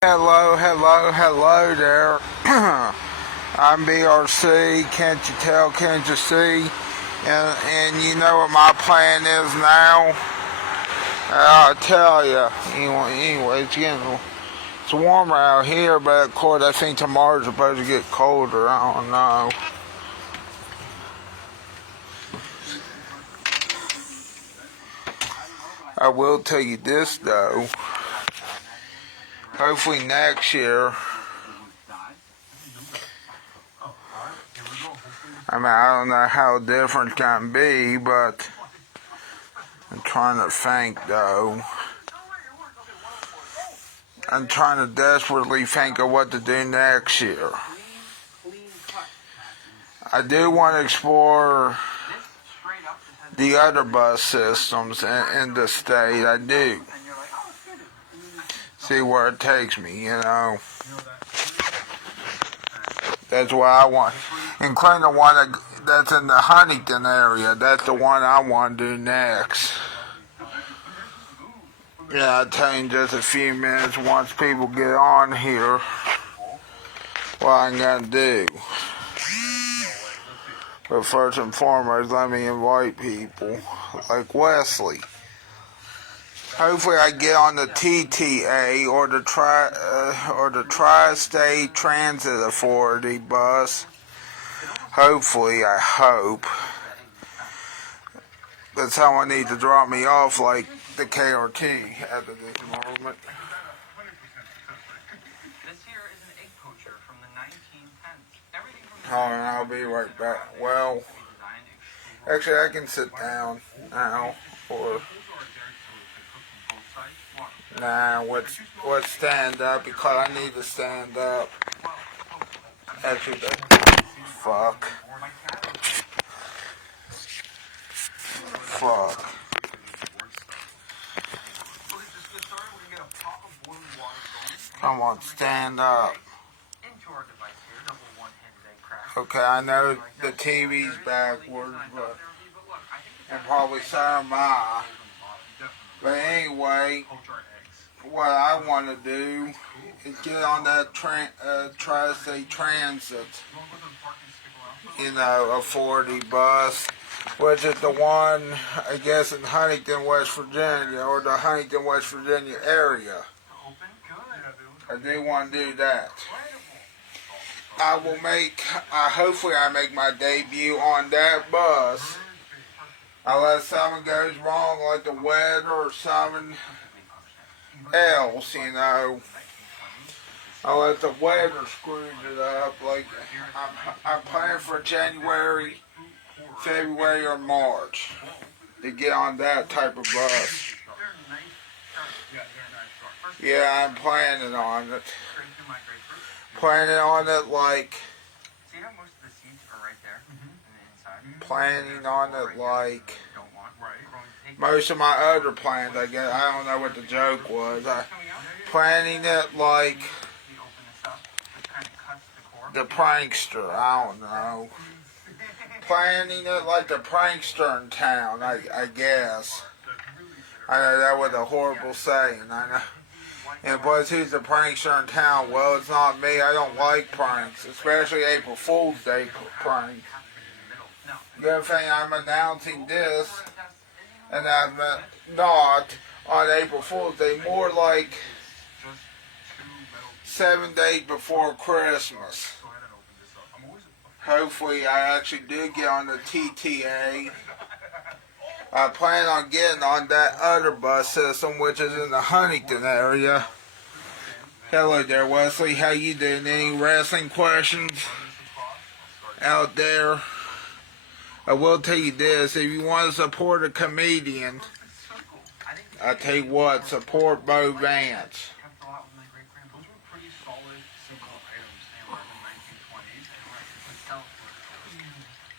Hello there. I'm BRC. Can't you tell? Can't you see? And you know what my plan is now? I'll tell you. Anyway, it's warmer out here, but of course I think tomorrow's supposed to get colder. I don't know. I will tell you this though. Hopefully next year. I don't know how different it can be, but I'm trying to think though. I'm trying to desperately think of what to do next year. I do want to explore the other bus systems in the state. I do. See where it takes me, That's what I want. Including the one that's in the Huntington area. That's the one I want to do next. Yeah, I'll tell you in just a few minutes once people get on here what I'm going to do. But first and foremost, let me invite people like Wesley. Hopefully I get on the TTA or the Tri-State Transit Authority bus. Hopefully, I hope. But someone needs to drop me off like the KRT at this moment. Oh, and I'll be right back. Well, actually, I can sit down now, or let's stand up because I need to stand up. Actually, fuck. Come on, stand up. Okay, I know the TV's backwards, and probably so am I. But anyway, what I want to do is get on that Tri-State Transit, Authority bus, which is the one, I guess, in Huntington, West Virginia, or the Huntington, West Virginia area. I do want to do that. Hopefully I make my debut on that bus, unless something goes wrong, like the weather or something else, Unless the weather screws it up, like, I'm planning for January, February, or March to get on that type of bus. Yeah, I'm planning on it. Planning on it like most of my other plans, I guess. I don't know what the joke was. Planning it like the prankster. I don't know. Planning it like the prankster in town, I guess. I know that was a horrible saying. I know. And plus, who's the prankster in town? Well, it's not me. I don't like pranks, especially April Fool's Day pranks. Good thing I'm announcing this, and I'm not on April Fool's Day, more like 7 days before Christmas. Hopefully, I actually do get on the TTA. I plan on getting on that other bus system, which is in the Huntington area. Hello there, Wesley. How you doing? Any wrestling questions out there? I will tell you this. If you want to support a comedian, I tell you what, support Bo Vance.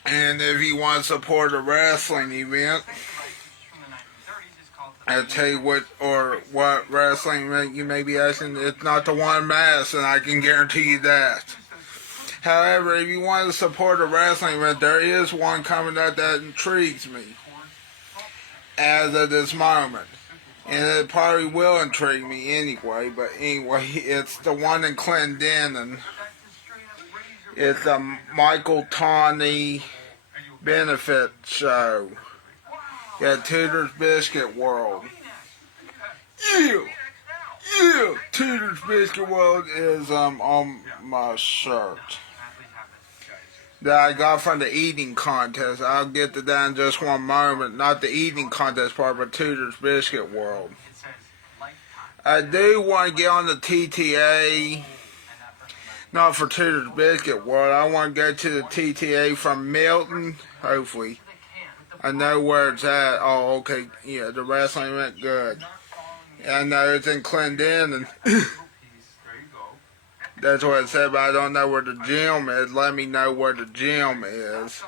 And if you want to support a wrestling event, I'll tell you what wrestling event you may be asking. It's not the one mass, and I can guarantee you that. However, if you want to support a wrestling event, there is one coming up that intrigues me as of this moment. And it probably will intrigue me anyway, but anyway, it's the one in Clendenin. It's a Michael Tawney benefit show. Yeah, Tudor's Biscuit World. Yeah! Yeah! Tudor's Biscuit World is on my shirt that I got from the eating contest. I'll get to that in just one moment. Not the eating contest part, but Tudor's Biscuit World. I do want to get on the TTA. Not for Tudor's Biscuit World. I want to go to the TTA from Milton. Hopefully. I know where it's at. Oh, okay. Yeah, the wrestling went good. I know it's in Clendenin. That's what it said, but I don't know where the gym is. Let me know where the gym is.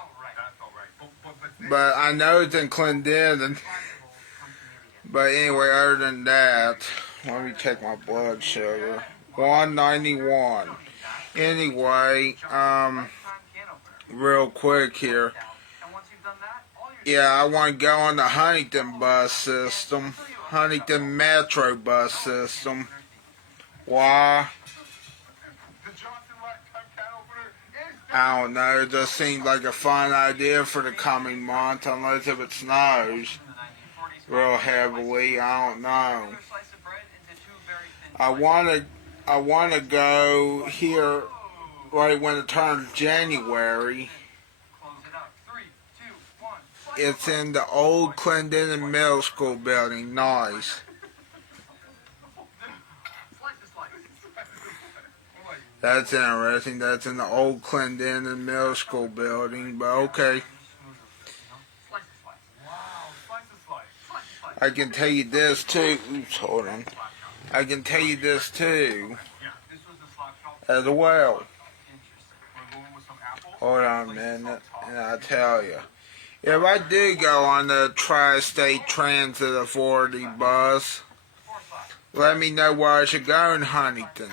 But I know it's in Clendenin. But anyway, other than that, let me check my blood sugar. 191. Anyway, real quick here. Yeah, I want to go on the Huntington bus system. Huntington Metro bus system. Why? I don't know. It just seems like a fun idea for the coming month, unless if it snows real heavily. I don't know. I want to go here right when it turns January. It's in the old Clendenin Middle School building. Nice. That's interesting. That's in the old Clendenin Middle School building. But okay. I can tell you this too. Oops, hold on. I can tell you this too. As well. Hold on a minute, and I'll tell you. If I do go on the Tri-State Transit Authority bus, let me know where I should go in Huntington.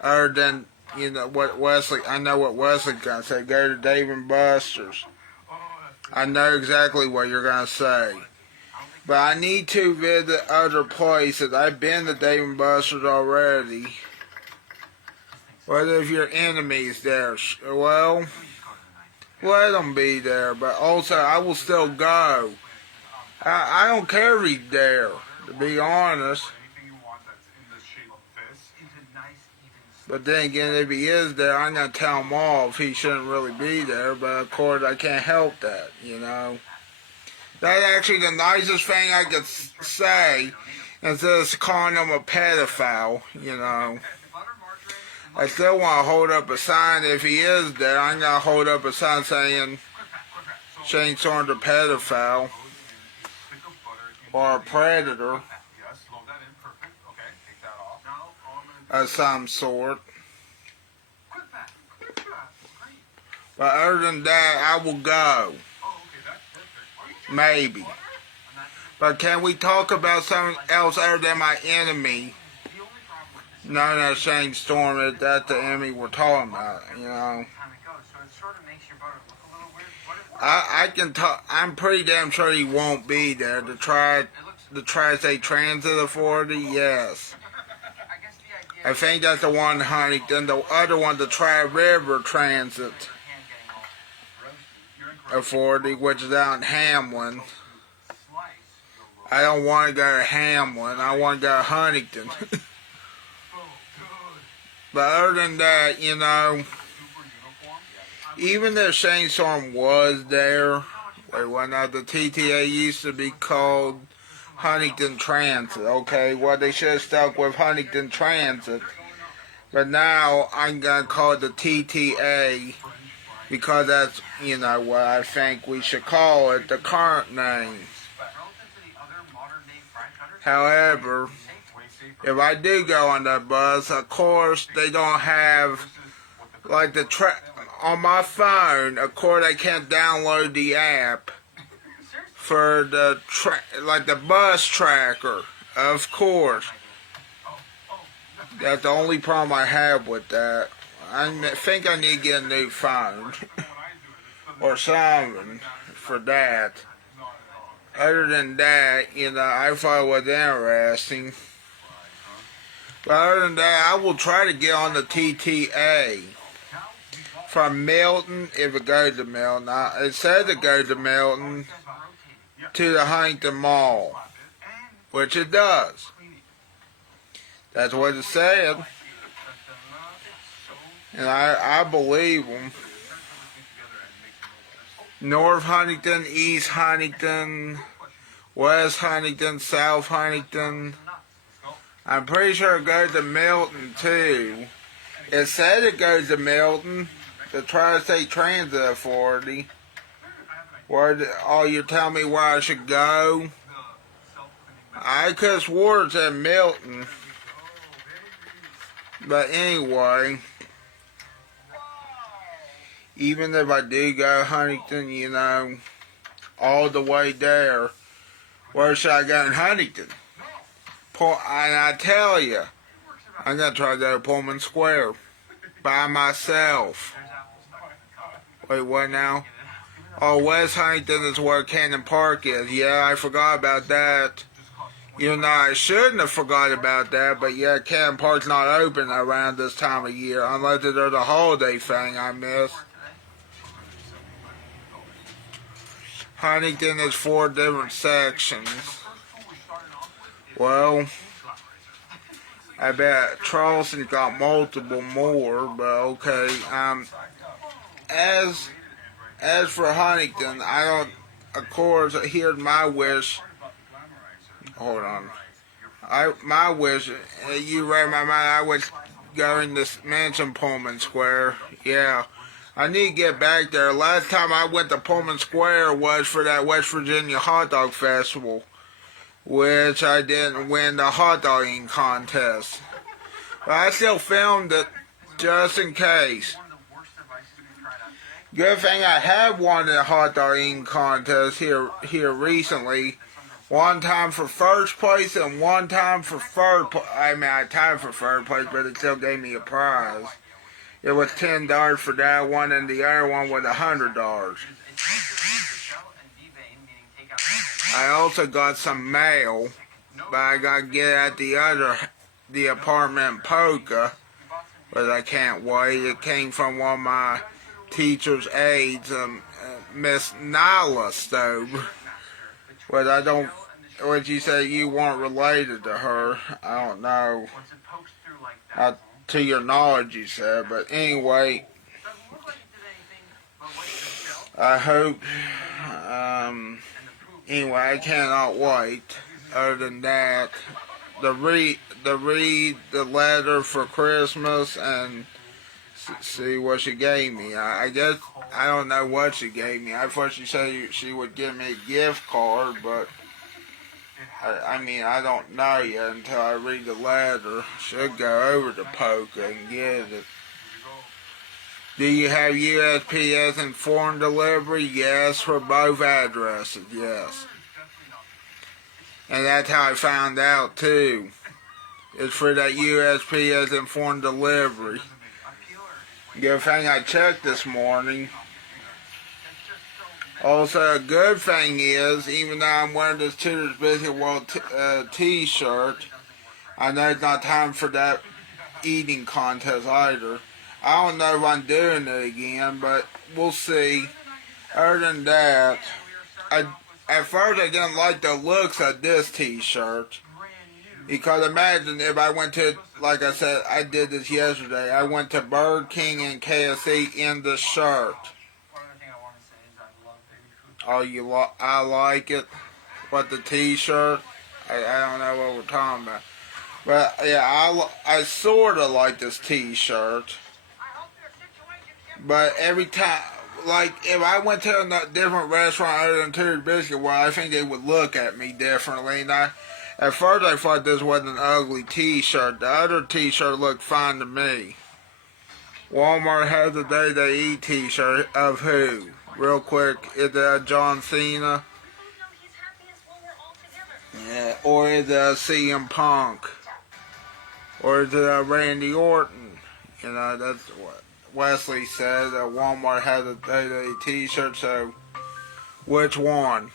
Other than, you know, what Wesley, I know what Wesley's going to say, go to Dave & Buster's. I know exactly what you're going to say. But I need to visit other places. I've been to Dave & Buster's already. What if your enemy's there? Well, let them be there. But also, I will still go. I don't care if he's there, to be honest. But then again, if he is there, I'm going to tell him off. He shouldn't really be there. But of course, I can't help that, you know. That's actually the nicest thing I could say, instead of calling him a pedophile, you know. I still want to hold up a sign. If he is there, I'm going to hold up a sign saying Shane Thorne's a pedophile or a predator of some sort. But other than that, I will go. Maybe. But can we talk about something else other than my enemy? No, Shane Storm, that's the enemy we're talking about, you know. I can talk, I'm pretty damn sure he won't be there. The Tri-State Transit Authority, yes. I think that's the one in Huntington. The other one, the Tri-River Transit Authority, which is out in Hamlin. I don't want to go to Hamlin. I want to go to Huntington. But other than that, you know, even if Shane Storm was there, well, now the TTA used to be called Huntington Transit, okay? Well, they should have stuck with Huntington Transit. But now I'm going to call it the TTA because that's, you know, what I think we should call it, the current name. However, if I do go on that bus, of course, they don't have, like, on my phone, of course, I can't download the app for the, like, the bus tracker, of course. That's the only problem I have with that. I think I need to get a new phone or something for that. other than that, I thought it was interesting. But other than that, I will try to get on the TTA from Milton, if it goes to Milton. It says it goes to Milton to the Huntington Mall, which it does. That's what it said. And I believe them. North Huntington, East Huntington, West Huntington, South Huntington. I'm pretty sure it goes to Milton too. It said it goes to Milton, the Tri-State Transit Authority. You tell me where I should go? I could have swore it's at Milton. But anyway, even if I do go Huntington, all the way there, where should I go in Huntington? And I tell you, I'm going to try to go to Pullman Square by myself. Wait, what now? Oh, West Huntington is where Cannon Park is. Yeah, I forgot about that. I shouldn't have forgot about that, but yeah, Cannon Park's not open around this time of year, unless it's a holiday thing I missed. Huntington is 4 different sections. Well, I bet Charleston got multiple more, but okay. As for Huntington, I don't. Of course, here's my wish. Hold on. My wish. You read my mind. I was going to mention Pullman Square. Yeah. I need to get back there. Last time I went to Pullman Square was for that West Virginia Hot Dog Festival, which I didn't win the hot dog eating contest. But I still filmed it just in case. Good thing I have won the hot dog eating contest here recently. One time for first place and one time for third place. I tied for third place, but it still gave me a prize. It was $10 for that one, and the other one was $100. I also got some mail, but I got to get at the apartment in Polka, but I can't wait. It came from one of my teacher's aides, Miss Nyla Stobe. But I don't, what you say, you weren't related to her. I don't know. To your knowledge, you said. But anyway, I hope, anyway, I cannot wait. Other than that, to read the letter for Christmas and see what she gave me. I guess, I don't know what she gave me. I thought she said she would give me a gift card, but I don't know yet until I read the letter. Should go over to Polka and get it. Do you have USPS and foreign delivery? Yes, for both addresses, yes. And that's how I found out too. It's for that USPS and foreign delivery. Good thing I checked this morning. Also, a good thing is, even though I'm wearing this Tudor's Biscuit World t-shirt, I know it's not time for that eating contest either. I don't know if I'm doing it again, but we'll see. Other than that, at first I didn't like the looks of this t-shirt. Because imagine if I went to, like I said, I did this yesterday. I went to Burger King and KFC in the shirt. Oh, I like it. But the t-shirt, I don't know what we're talking about. But yeah, I sort of like this t-shirt. But every time, like if I went to a different restaurant other than Tudor's Biscuit, well, I think they would look at me differently. And at first I thought this wasn't an ugly t-shirt. The other t-shirt looked fine to me. Walmart has a Day They Eat t-shirt of who? Real quick, is it John Cena? Yeah, or is it CM Punk? Or is it Randy Orton? That's what Wesley said. Walmart has a Day They Eat t-shirt, so which one?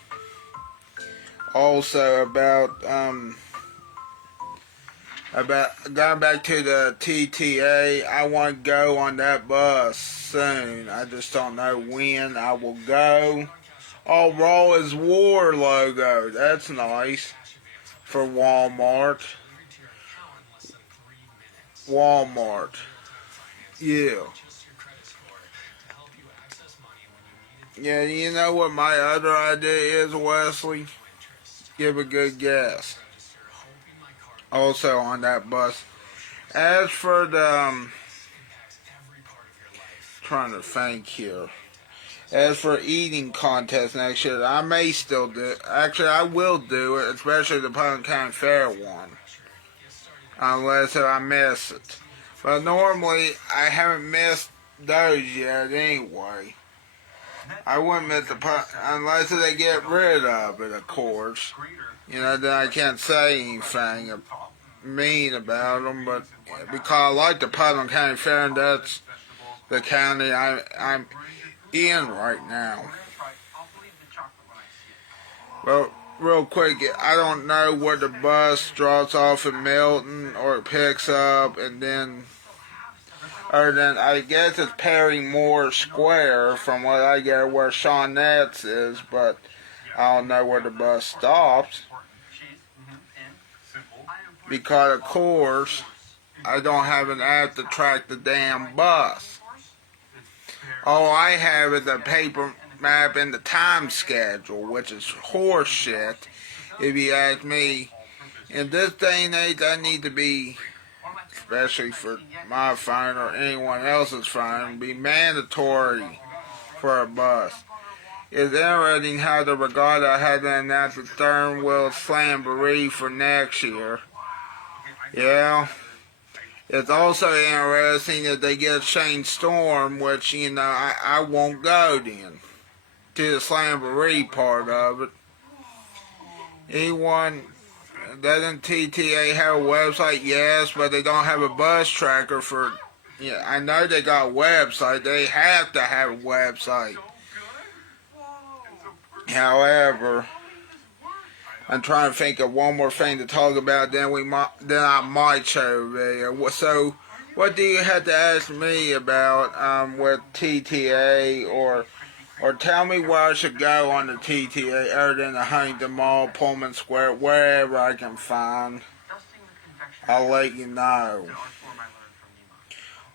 Also about going back to the TTA, I want to go on that bus soon. I just don't know when I will go. Oh, Raw is War logo. That's nice. For Walmart. Walmart. Yeah. Yeah, you know what my other idea is, Wesley? Give a good guess. Also on that bus. As for the, trying to think here. As for eating contest next year, I may still do it. Actually, I will do it, especially the Putnam County Fair one. Unless I miss it. But normally, I haven't missed those yet anyway. I wouldn't miss unless they get rid of it, of course. You know, then I can't say anything mean about them, but because I like the Putnam County Fair, and that's the county I'm in right now. Well, real quick, I don't know where the bus drops off in Milton or it picks up, and then, or then I guess it's Perry Moore Square from what I get where Shawnette's is, but I don't know where the bus stops. Because, of course, I don't have an app to track the damn bus. All I have is a paper map and the time schedule, which is horse shit, if you ask me. In this day and age, I need to be, especially for my phone or anyone else's phone, be mandatory for a bus. It's interesting how the regatta had to announce the stern wheel slamboree for next year. Yeah. It's also interesting that they get Shane Storm, which, you know, I won't go then, to the Slamboree part of it. Anyone, doesn't TTA have a website? Yes, but they don't have a bus tracker for, yeah, I know they got a website. They have to have a website. However, I'm trying to think of one more thing to talk about, then I might show a video. So, what do you have to ask me about with TTA, or tell me where I should go on the TTA other than the Huntington Mall, Pullman Square, wherever I can find. I'll let you know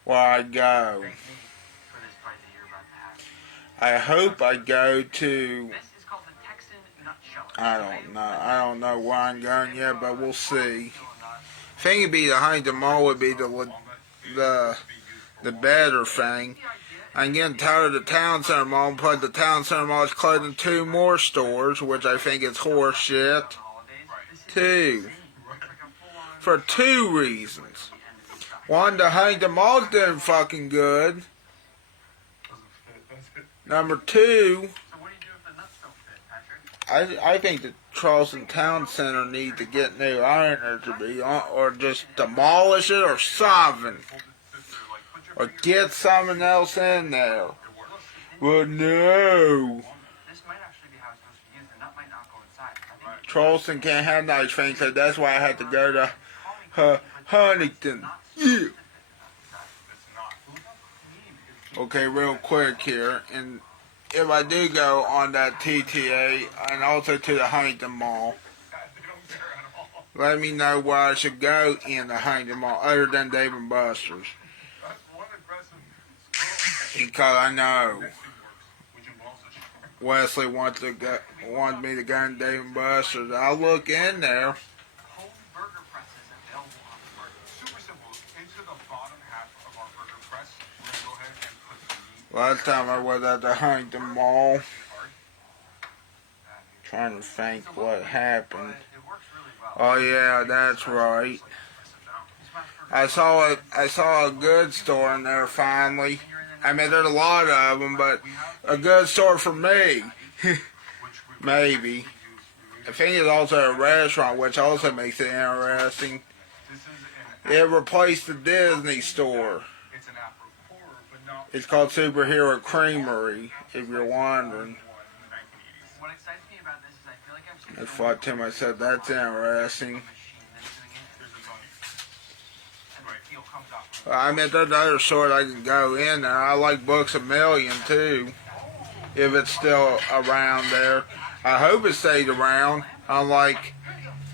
where I go. I hope I go to, I don't know where I'm going yet, but we'll see. I think it'd be the Huntington Mall would be the better thing. I'm getting tired of the Town Center Mall, but the Town Center Mall is closing 2 more stores, which I think is horse shit. 2. For 2 reasons. One, the Huntington Mall's doing fucking good. Number 2, I think the Charleston Town Center needs to get new ironers to be on, or just demolish it or something. Or get something else in there. Well, no. Charleston can't have nice things, so that's why I had to go to Huntington. Yeah. Okay, real quick here, and if I do go on that TTA and also to the Huntington Mall, let me know where I should go in the Huntington Mall other than Dave & Buster's. Because I know Wesley wants me to go in Dave & Buster's. I'll look in there. Last time I was at the Huntington Mall, trying to think what happened. Oh yeah, that's right. I saw a good store in there finally. I mean, there's a lot of them, but a good store for me. Maybe. I think it's also a restaurant, which also makes it interesting. It replaced the Disney store. It's called Superhero Creamery, if you're wondering. I thought to myself, that's interesting. I mean, there's other stores I can go in there. I like Books A Million too, if it's still around there. I hope it stays around. Unlike,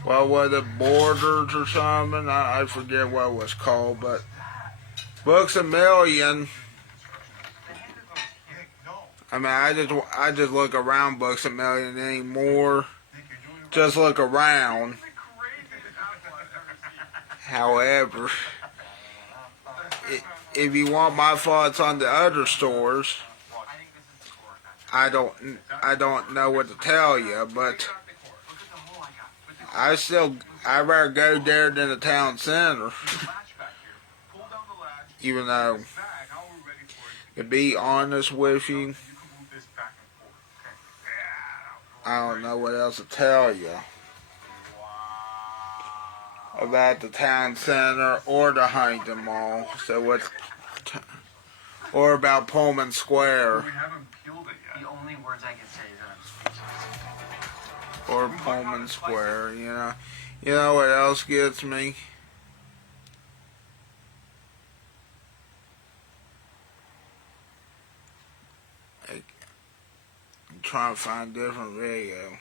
well, was it Borders or something? I forget what it was called, but Books A Million. I mean, I just look around Books A Million anymore. Just look around. However, if you want my thoughts on the other stores, I don't know what to tell you, but I'd rather go there than the town center. Even though, to be honest with you, I don't know what else to tell you about the town center or the Huntington Mall. So or about Pullman Square. We haven't peeled it yet. The only words I can say is or Pullman Square, you know. You know what else gets me? I'm trying to find a different video.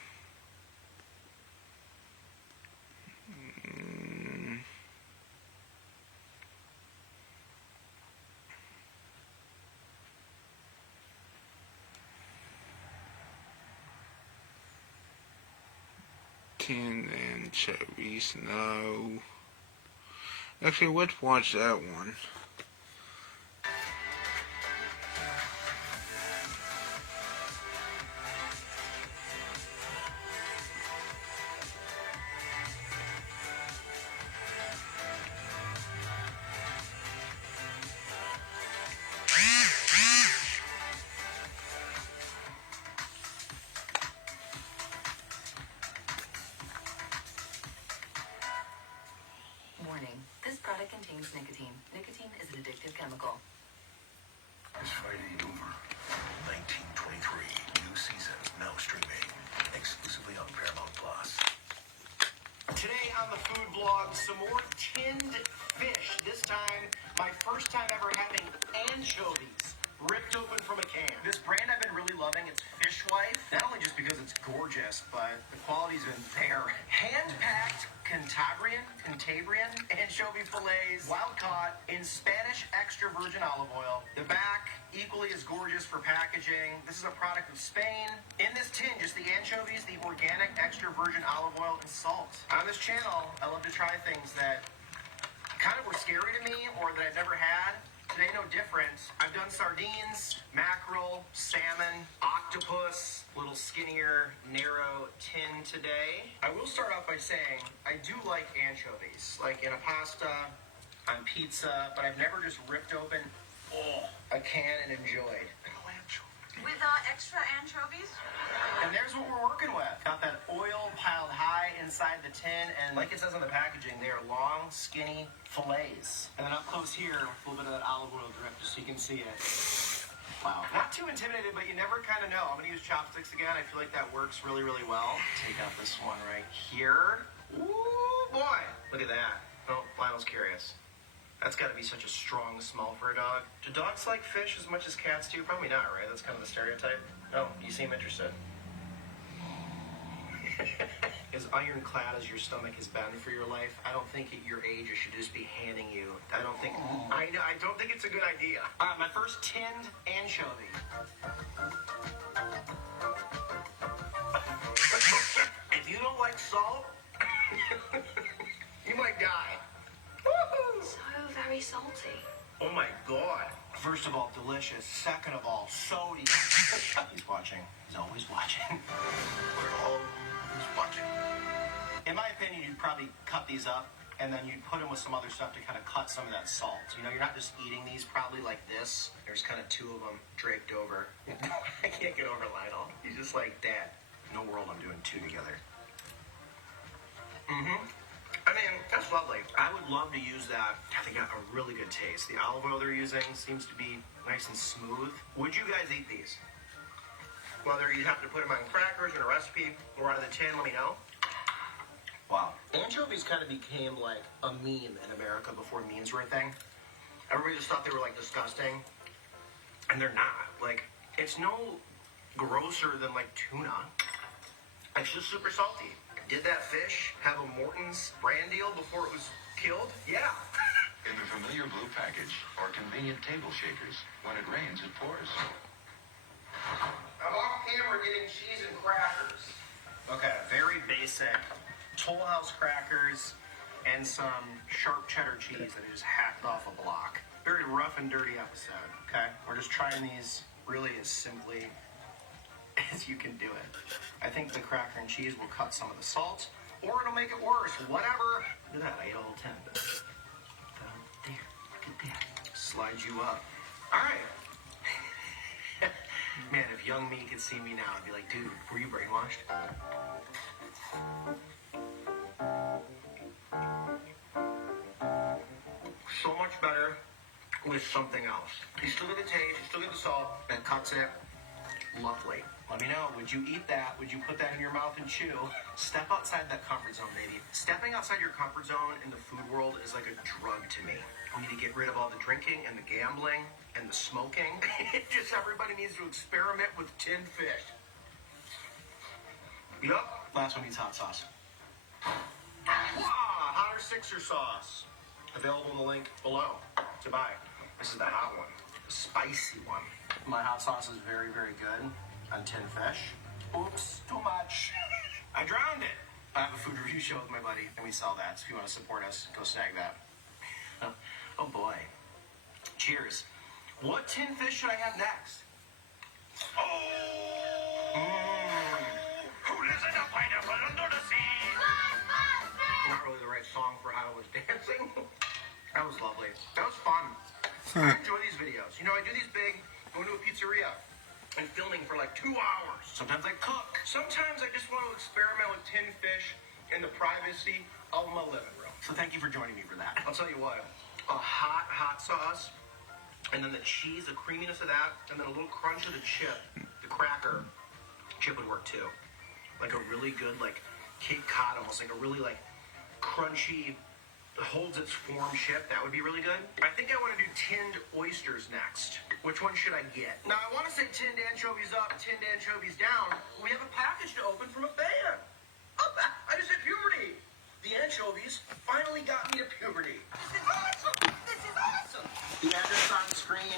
Tin anchovies, no. Actually, let's watch that one. Warning, this product contains nicotine. Nicotine is an addictive chemical. It's fighting over. 1923, new season, now streaming, exclusively on Paramount Plus. Today on the food vlog, some more tinned fish. This time, my first time ever having anchovies ripped open from a can. This brand I've been really loving, it's Fish Wife. Not only just because it's gorgeous, but the quality's been there. Hand-packed Cantabrian anchovy fillets, wild-caught in Spanish extra virgin olive oil. The back, equally as gorgeous for packaging. This is a product of Spain. In this tin, just the anchovies, the organic extra virgin olive oil, and salt. On this channel, I love to try things that kind of were scary to me or that I've never had. Today, no different. I've done sardines, mackerel, salmon, octopus, little skinnier, narrow tin today. I will start off by saying I do like anchovies, like in a pasta, on pizza, but I've never just ripped open a can and enjoyed. With extra anchovies? And there's what we're working with. Got that oil piled high inside the tin, and like it says on the packaging, they are long, skinny fillets. And then up close here, a little bit of that olive oil drip, just so you can see it. Wow. Not too intimidated, but you never kind of know. I'm going to use chopsticks again. I feel like that works really, really well. Take out this one right here. Ooh, boy. Look at that. Oh, Lionel's curious. That's got to be such a strong smell for a dog. Do dogs like fish as much as cats do? Probably not, right? That's kind of the stereotype. Oh, you seem interested. As ironclad as your stomach has been for your life, I don't think at your age it should just be handing you. I don't think it's a good idea. My first tinned anchovy. If you don't like salt, you might die. So very salty. Oh my God. First of all, delicious. Second of all, sodium. He's watching. He's always watching. We're always watching. In my opinion, you'd probably cut these up and then you'd put them with some other stuff to kind of cut some of that salt. You know, you're not just eating these probably like this. There's kind of two of them draped over. I can't get over Lionel. He's just like, Dad, no world I'm doing two together. I mean, that's lovely. I would love to use that. They got a really good taste. The olive oil they're using seems to be nice and smooth. Would you guys eat these? Whether you have to put them on crackers in a recipe or out of the tin, let me know. Wow. Anchovies kind of became like a meme in America before memes were a thing. Everybody just thought they were like disgusting. And they're not. Like, it's no grosser than like tuna. It's just super salty. Did that fish have a Morton's brand deal before it was killed? Yeah. In the familiar blue package or convenient table shakers, when it rains, it pours. I'm off camera getting cheese and crackers. Okay, very basic Toll House crackers and some sharp cheddar cheese that I just hacked off a block. Very rough and dirty episode, okay? We're just trying these really as simply as you can do it. I think the cracker and cheese will cut some of the salt, or it'll make it worse. Whatever. Look at that, I ate a little tin. Down there, look at that. Slide you up. All right. Man, if young me could see me now, I'd be like, dude, were you brainwashed? So much better with something else. You still get the taste, you still get the salt, and it cuts it lovely. Let me know, would you eat that? Would you put that in your mouth and chew? Step outside that comfort zone, baby. Stepping outside your comfort zone in the food world is like a drug to me. We need to get rid of all the drinking and the gambling and the smoking. Just everybody needs to experiment with tinned fish. Yup. Last one needs hot sauce. Wow, hot or sixer sauce. Available in the link below to buy. This is the hot one, the spicy one. My hot sauce is very, very good on tinned fish. Oops, too much. I drowned it. I have a food review show with my buddy, and we sell that. So if you want to support us, go snag that. Oh boy. Cheers. What tinned fish should I have next? Oh! Who lives in a pineapple under the sea? Not really the right song for how I was dancing. That was lovely. That was fun. I enjoy these videos. You know, I do these big, going to a pizzeria and filming for like 2 hours. Sometimes I cook. Sometimes I just want to experiment with tinned fish in the privacy of my living room. So thank you for joining me for that. I'll tell you what, a hot, hot sauce, and then the cheese, the creaminess of that, and then a little crunch of the chip, the cracker chip would work too. Like a really good, like Cape Cod, almost like a really like crunchy, holds its form chip. That would be really good. I think I want to do tinned oysters next. Which one should I get? Now I want to say tinned anchovies up, tinned anchovies down. We have a package to open from a fan. Oh, I just hit puberty. The anchovies finally got me to puberty. This is awesome. This is awesome. The address on screen.